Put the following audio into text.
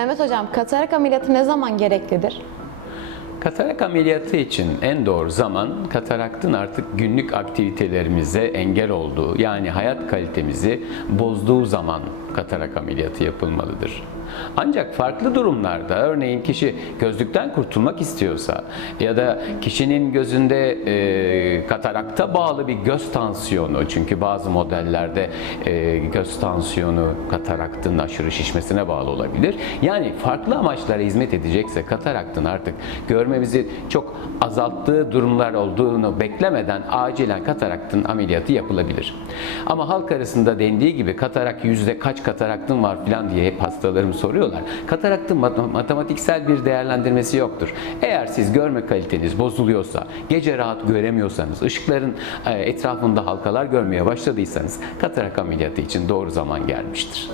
Mehmet Hocam, katarak ameliyatı ne zaman gereklidir? Katarak ameliyatı için en doğru zaman kataraktın artık günlük aktivitelerimize engel olduğu yani hayat kalitemizi bozduğu zaman katarak ameliyatı yapılmalıdır. Ancak farklı durumlarda örneğin kişi gözlükten kurtulmak istiyorsa ya da kişinin gözünde e, katarakta bağlı bir göz tansiyonu çünkü bazı modellerde e, göz tansiyonu kataraktın aşırı şişmesine bağlı olabilir. Yani farklı amaçlara hizmet edecekse kataraktın artık görmemizi çok azalttığı durumlar olduğunu beklemeden acilen kataraktın ameliyatı yapılabilir. Ama halk arasında dendiği gibi katarak yüzde kaç kataraktın var falan diye hep hastalarım soruyorlar. Kataraktın mat- matematiksel bir değerlendirmesi yoktur. Eğer siz görme kaliteniz bozuluyorsa, gece rahat göremiyorsanız, ışıkların e, etrafında halkalar görmeye başladıysanız katarak ameliyatı için doğru zaman gelmiştir.